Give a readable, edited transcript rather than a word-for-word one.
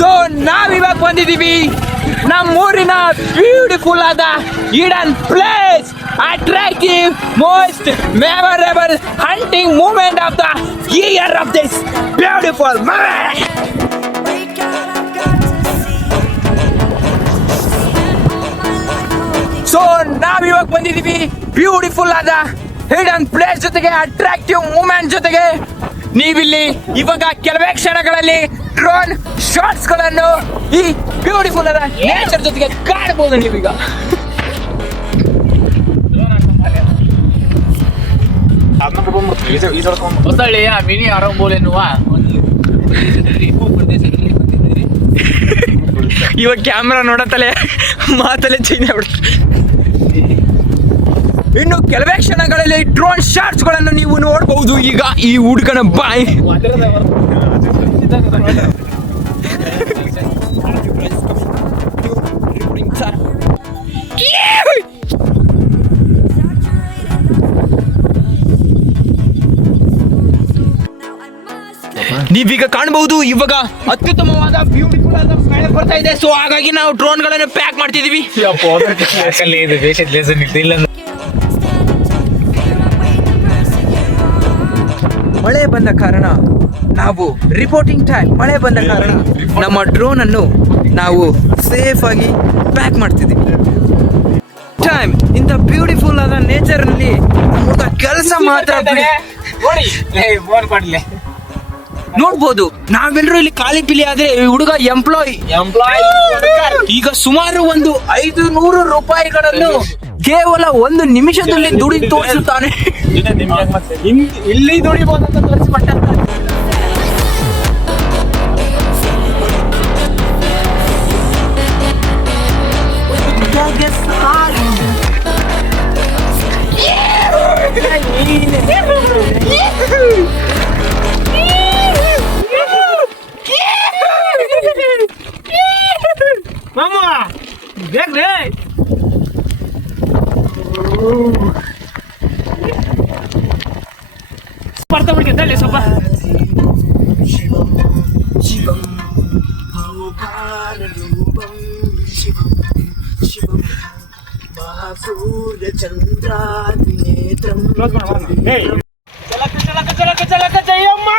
So ನಾವಿವಾಗ ಬಂದಿದ್ದೀವಿ ನಮ್ಮೂರಿನ ಬ್ಯೂಟಿಫುಲ್ ಆದ Eden place, attractive, most memorable hunting moment of the year of this beautiful moment. So ನಾವಿವಾಗ ಬಂದಿದ್ದೀವಿ ಬ್ಯೂಟಿಫುಲ್ ಆದ ಹಿಡನ್ ಪ್ಲೇಸ್ ಜೊತೆಗೆ, ಅಟ್ರಾಕ್ಟಿವ್ ಮೂಮೆಂಟ್ ಜೊತೆಗೆ. ನೀವಿಲ್ಲಿ ಇವಾಗ ಕೆಲವೇ ಕ್ಷಣಗಳಲ್ಲಿ ಡ್ರೋನ್ ಶಾಟ್ಸ್ ಗಳನ್ನು ಈ ಬ್ಯೂಟಿಫುಲ್ ಆದ ನೇಚರ್ ಜೊತೆಗೆ ಕಾಣಬಹುದು ನೀವೀಗ. ಮಿನಿ ಆರಂಬೋಲೆನ್ನುವ ಇವಾಗ ಕ್ಯಾಮ್ರಾ ನೋಡತ್ತಲೆ ಮಾತಲ್ಲೇ ಚೇಂಜ್ ಆಗ್ಬಿಡ್ತಾರೆ. ಇನ್ನು ಕೆಲವೇ ಕ್ಷಣಗಳಲ್ಲಿ ಡ್ರೋನ್ ಶಾಟ್ಸ್ ಗಳನ್ನು ನೀವು ನೋಡಬಹುದು. ಈಗ ಈ ಹುಡುಗನ ಬಾಯಿ ನೀವೀಗ ಕಾಣಬಹುದು. ಇವಾಗ ಅತ್ಯುತ್ತಮವಾದ ಬ್ಯೂಟಿಫುಲ್ ಆದ ಮಳೆ ಬರ್ತಾ ಇದೆ. ಸೊ ಹಾಗಾಗಿ ನಾವು ಡ್ರೋನ್ ಗಳನ್ನು ಪ್ಯಾಕ್ ಮಾಡ್ತಿದೀವಿ. ಮಳೆ ಬಂದ ಕಾರಣ ನಾವು ರಿಪೋರ್ಟಿಂಗ್ ಟೈಮ್, ಮಳೆ ಬಂದ ಕಾರಣ ನಮ್ಮ ಡ್ರೋನ್ ಅನ್ನು ನಾವು ಸೇಫ್ ಆಗಿ ಪ್ಯಾಕ್ ಮಾಡ್ತಿದ್ದೀವಿ. ಟೈಮ್ ಇಂಥ ಬ್ಯೂಟಿಫುಲ್ ಆದ ನೇಚರ್ ಅಲ್ಲಿ ಕೆಲಸ ಮಾತ್ರ ನೋಡ್ಬೋದು. ನಾವೆಲ್ಲರೂ ಇಲ್ಲಿ ಖಾಲಿ ಪಿಲಿ ಆದ್ರೆ ಹುಡುಗ ಎಂಪ್ಲಾಯ್ ಈಗ ಸುಮಾರು ಒಂದು 500 ರೂಪಾಯಿಗಳನ್ನು ಕೇವಲ 1 ನಿಮಿಷದಲ್ಲಿ ದುಡಿ ತೋರಿಸುತ್ತಾನೆ. ಇಲ್ಲಿ ದುಡಿಬಹುದು ಅಂತ ತೋರಿಸ್ಪಟ್ಟ. ಮಾಮಾ ಬೇಕ್ರಿ ಬರ್ತಾ ಬಿಡ್ತೈತೆ ಸ್ವಲ್ಪ. ಚಲಕ ಚಲಕ ಚಲಕ ಚಲಕ ಜಯಮ್ಮ.